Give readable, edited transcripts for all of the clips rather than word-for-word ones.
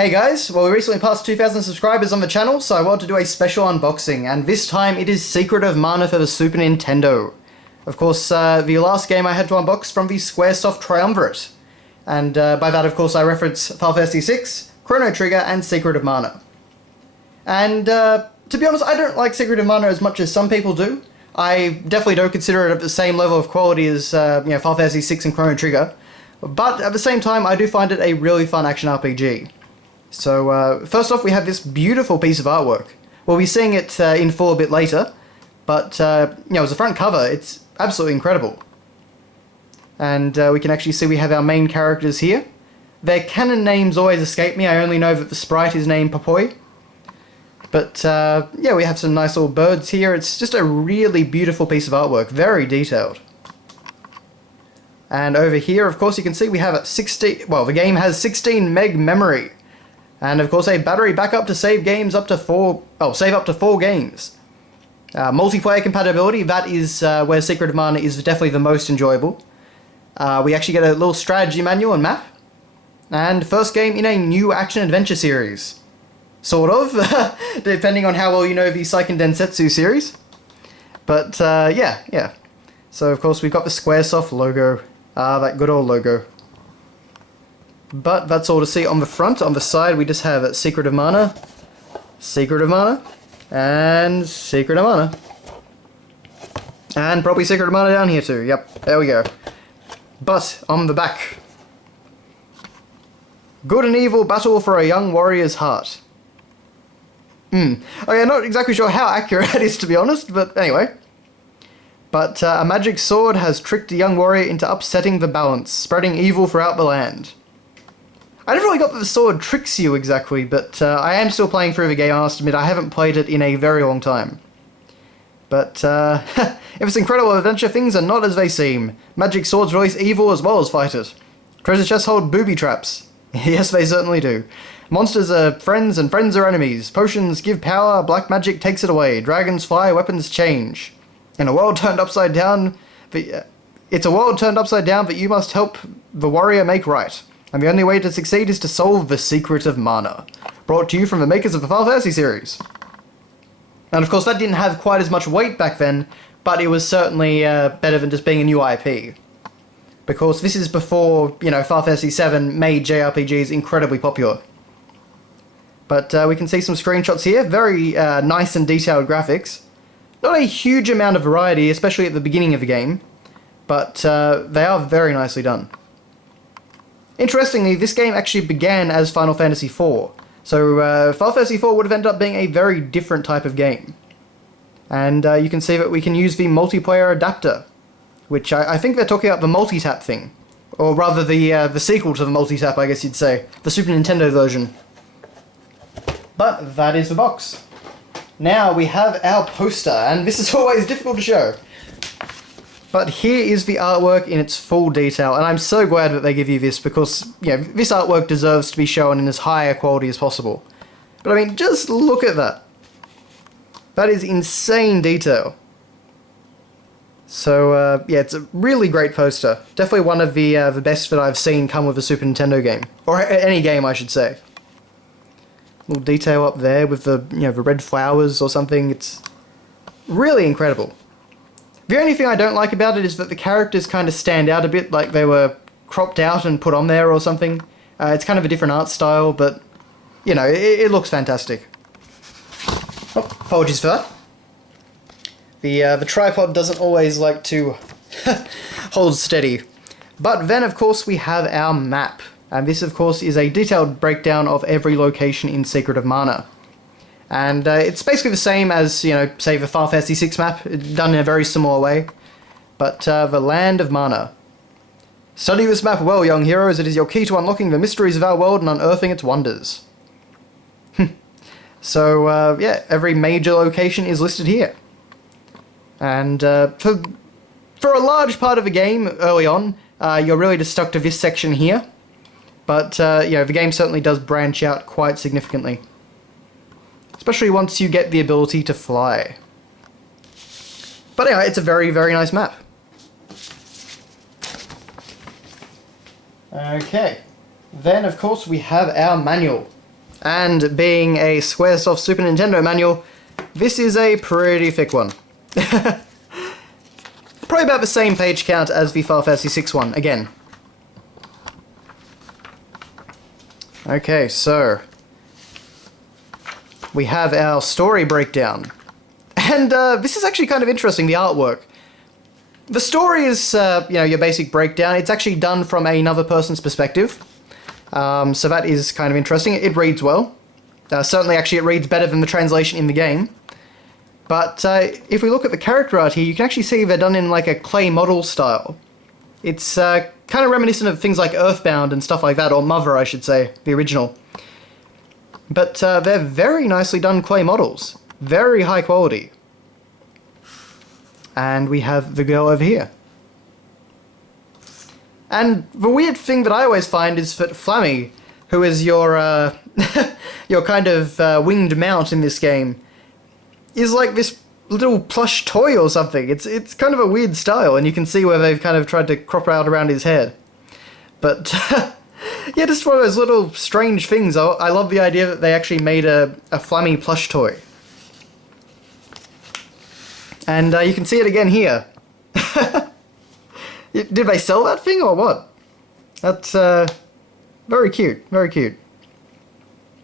Hey guys, well we recently passed 2,000 subscribers on the channel, so I wanted to do a special unboxing, and this time it is Secret of Mana for the Super Nintendo. Of course, the last game I had to unbox from the Squaresoft Triumvirate, and by that of course I reference Final Fantasy VI, Chrono Trigger, and Secret of Mana. And to be honest, I don't like Secret of Mana as much as some people do. I definitely don't consider it at the same level of quality as Final Fantasy VI and Chrono Trigger, but at the same time I do find it a really fun action RPG. So, first off, we have this beautiful piece of artwork. We'll be seeing it in full a bit later, but, as a front cover, it's absolutely incredible. And we can actually see we have our main characters here. Their canon names always escape me, I only know that the sprite is named Popoi. But, yeah, we have some nice little birds here. It's just a really beautiful piece of artwork, very detailed. And over here, of course, you can see we have the game has 16 meg memory. And of course a battery backup to save games up to 4 games. Multiplayer compatibility, that is where Secret of Mana is definitely the most enjoyable. We actually get a little strategy manual and map. And first game in a new action-adventure series. Sort of, depending on how well you know the Seiken Densetsu series. But yeah. So of course we've got the Squaresoft logo, that good old logo. But that's all to see on the front. On the side we just have Secret of Mana, and Secret of Mana. And probably Secret of Mana down here too. Yep, there we go. But on the back, good and evil battle for a young warrior's heart. Okay, I'm not exactly sure how accurate it is, to be honest, but anyway. But a magic sword has tricked a young warrior into upsetting the balance, spreading evil throughout the land. I never really got that the sword tricks you exactly, but I am still playing through the game, I must admit. I haven't played it in a very long time. But, if it's incredible adventure, things are not as they seem. Magic swords release evil as well as fight it. Treasure chests hold booby traps. Yes, they certainly do. Monsters are friends and friends are enemies. Potions give power, black magic takes it away. Dragons fly, weapons change. In a world turned upside down, it's a world turned upside down that you must help the warrior make right. And the only way to succeed is to solve the Secret of Mana. Brought to you from the makers of the Final Fantasy series. And of course that didn't have quite as much weight back then, but it was certainly better than just being a new IP. Because this is before, Final Fantasy VII made JRPGs incredibly popular. But we can see some screenshots here, very nice and detailed graphics. Not a huge amount of variety, especially at the beginning of the game, but they are very nicely done. Interestingly, this game actually began as Final Fantasy IV, so Final Fantasy IV would have ended up being a very different type of game. And you can see that we can use the multiplayer adapter, which I think they're talking about the multi-tap thing, or rather the sequel to the multi-tap, I guess you'd say, the Super Nintendo version. But that is the box. Now we have our poster, and this is always difficult to show. But here is the artwork in its full detail, and I'm so glad that they give you this because, this artwork deserves to be shown in as high a quality as possible. But I mean, just look at that. That is insane detail. So, yeah, it's a really great poster. Definitely one of the best that I've seen come with a Super Nintendo game. Or any game, I should say. Little detail up there with the, the red flowers or something. It's really incredible. The only thing I don't like about it is that the characters kind of stand out a bit, like they were cropped out and put on there or something. It's kind of a different art style, but, it looks fantastic. Oh, apologies for that. The tripod doesn't always like to hold steady. But then, of course, we have our map. And this, of course, is a detailed breakdown of every location in Secret of Mana. And it's basically the same as, say the Final Fantasy VI map, done in a very similar way. But the Land of Mana. Study this map well, young heroes. It is your key to unlocking the mysteries of our world and unearthing its wonders. So, yeah, every major location is listed here. And for a large part of the game, early on, you're really just stuck to this section here. But, the game certainly does branch out quite significantly. Especially once you get the ability to fly. But anyway, it's a very, very nice map. Okay. Then, of course, we have our manual. And being a Squaresoft Super Nintendo manual, this is a pretty thick one. Probably about the same page count as the Final Fantasy VI one, again. Okay, so we have our story breakdown. And this is actually kind of interesting, the artwork. The story is, your basic breakdown. It's actually done from another person's perspective. So that is kind of interesting. It reads well. Certainly, actually, it reads better than the translation in the game. But if we look at the character art here, you can actually see they're done in like a clay model style. It's kind of reminiscent of things like Earthbound and stuff like that, or Mother, I should say, the original. But they're very nicely done clay models. Very high quality. And we have the girl over here. And the weird thing that I always find is that Flammy, who is your your kind of winged mount in this game, is like this little plush toy or something. It's kind of a weird style, and you can see where they've kind of tried to crop out around his head. But yeah, just one of those little strange things. I love the idea that they actually made a Flammy plush toy. And you can see it again here. Did they sell that thing or what? That's very cute, very cute.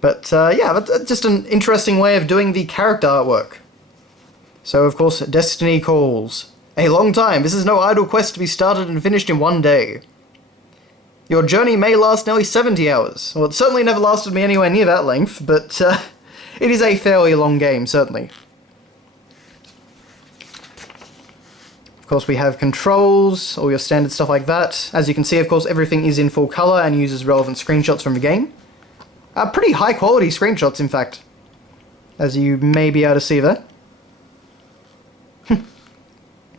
But yeah, that's just an interesting way of doing the character artwork. So of course, Destiny calls. A long time. This is no idle quest to be started and finished in one day. Your journey may last nearly 70 hours. Well, it certainly never lasted me anywhere near that length, but it is a fairly long game, certainly. Of course, we have controls, all your standard stuff like that. As you can see, of course, everything is in full color and uses relevant screenshots from the game. Pretty high quality screenshots, in fact, as you may be able to see there.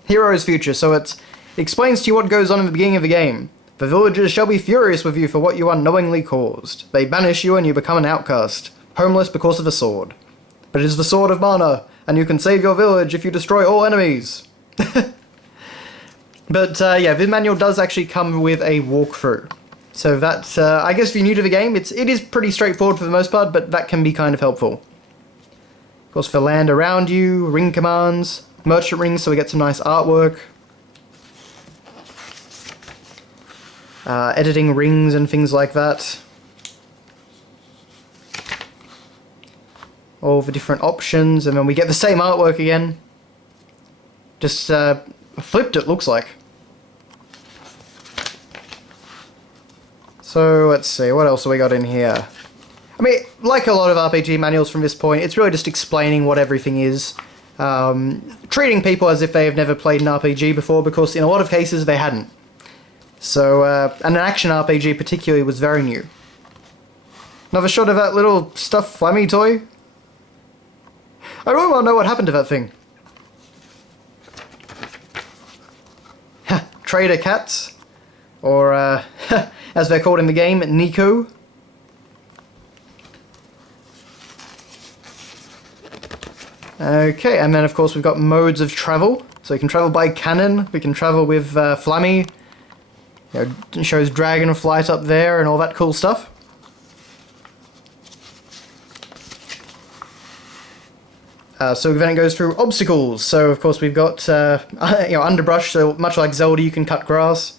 Hero's future, so it explains to you what goes on in the beginning of the game. The villagers shall be furious with you for what you unknowingly caused. They banish you and you become an outcast, homeless because of a sword. But it is the sword of Mana, and you can save your village if you destroy all enemies. But yeah, the manual does actually come with a walkthrough. So that, I guess if you're new to the game, it is pretty straightforward for the most part, but that can be kind of helpful. Of course, for land around you, ring commands, merchant rings so we get some nice artwork. Editing rings and things like that. All the different options, and then we get the same artwork again. Just flipped, it looks like. So let's see, what else have we got in here? I mean, like a lot of RPG manuals from this point, it's really just explaining what everything is. Treating people as if they have never played an RPG before, because in a lot of cases they hadn't. So, and an action RPG particularly was very new. Another shot of that little stuffed Flammy toy. I really want to know what happened to that thing. Trader cats, or as they're called in the game, Nico. Okay, and then of course we've got modes of travel. So we can travel by cannon, we can travel with Flammy. You know, it shows dragon flight up there and all that cool stuff. So then it goes through obstacles. So of course we've got underbrush, so much like Zelda you can cut grass.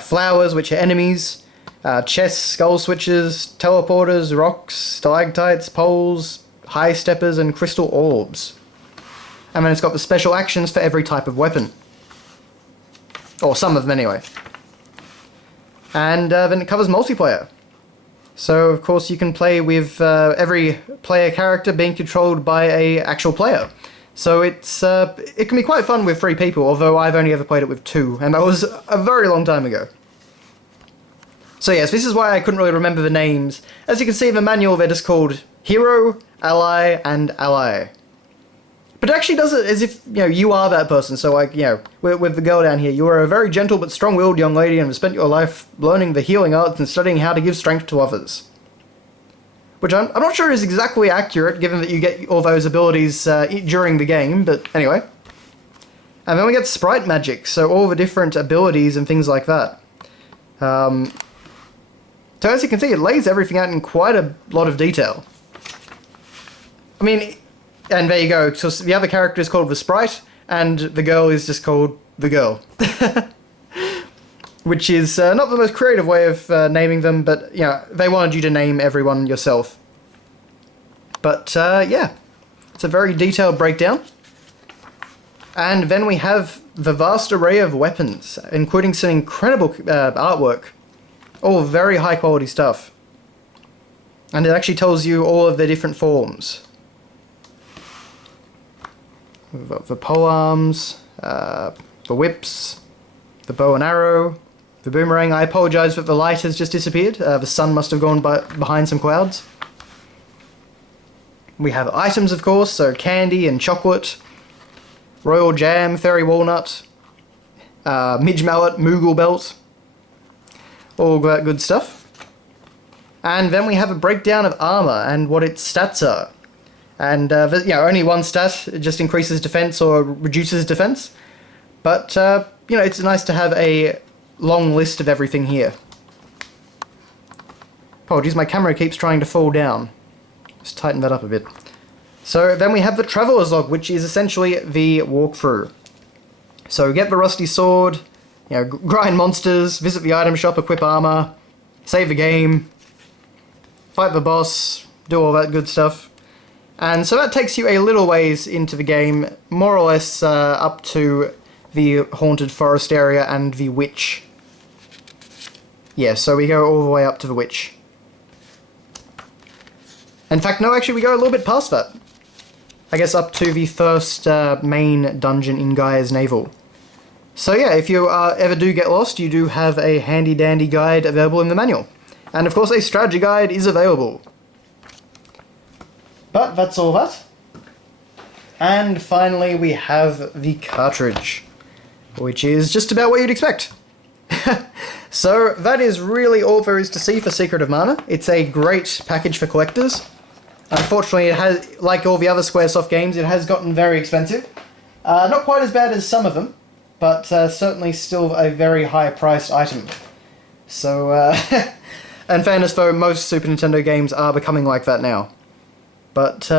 Flowers, which are enemies. Chests, skull switches, teleporters, rocks, stalactites, poles, high steppers, and crystal orbs. And then it's got the special actions for every type of weapon. Or some of them anyway. And then it covers multiplayer. So of course you can play with every player character being controlled by a actual player. So it can be quite fun with 3 people, although I've only ever played it with 2, and that was a very long time ago. So yes, this is why I couldn't really remember the names. As you can see in the manual, they're just called Hero, Ally, and Ally. But it actually does it as if, you are that person. So like, with the girl down here, you are a very gentle but strong-willed young lady and have spent your life learning the healing arts and studying how to give strength to others. Which I'm not sure is exactly accurate, given that you get all those abilities during the game, but anyway. And then we get sprite magic, so all the different abilities and things like that. So as you can see, it lays everything out in quite a lot of detail. I mean, and there you go. So the other character is called the Sprite, and the girl is just called the girl. Which is not the most creative way of naming them, but, you know, they wanted you to name everyone yourself. But, yeah, it's a very detailed breakdown. And then we have the vast array of weapons, including some incredible artwork. All very high quality stuff. And it actually tells you all of their different forms. We've got the polearms, the whips, the bow and arrow, the boomerang. I apologise that the light has just disappeared. The sun must have gone behind some clouds. We have items, of course, so candy and chocolate, royal jam, fairy walnut, midge mallet, moogle belt, all that good stuff. And then we have a breakdown of armor and what its stats are. And, you know, only one stat just increases defense or reduces defense. But, you know, it's nice to have a long list of everything here. Apologies, my camera keeps trying to fall down. Just tighten that up a bit. So then we have the Traveler's Log, which is essentially the walkthrough. So get the rusty sword, you know, grind monsters, visit the item shop, equip armor, save the game, fight the boss, do all that good stuff. And so that takes you a little ways into the game, more or less up to the Haunted Forest area and the Witch. Yeah, so we go all the way up to the Witch. In fact, no, actually we go a little bit past that. I guess up to the first main dungeon in Gaia's Navel. So yeah, if you ever do get lost, you do have a handy-dandy guide available in the manual. And of course a strategy guide is available. But that's all that. And finally we have the cartridge, which is just about what you'd expect. So that is really all there is to see for Secret of Mana. It's a great package for collectors. Unfortunately, it has, like all the other Squaresoft games, it has gotten very expensive. Not quite as bad as some of them, but certainly still a very high-priced item. So, in fairness though, most Super Nintendo games are becoming like that now. But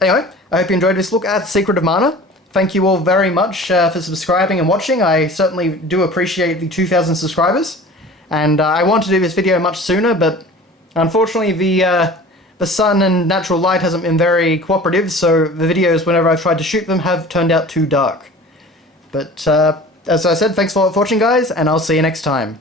anyway, I hope you enjoyed this look at Secret of Mana. Thank you all very much for subscribing and watching. I certainly do appreciate the 2,000 subscribers. And I wanted to do this video much sooner, but unfortunately the sun and natural light hasn't been very cooperative, so the videos, whenever I've tried to shoot them, have turned out too dark. But as I said, thanks for watching, guys, and I'll see you next time.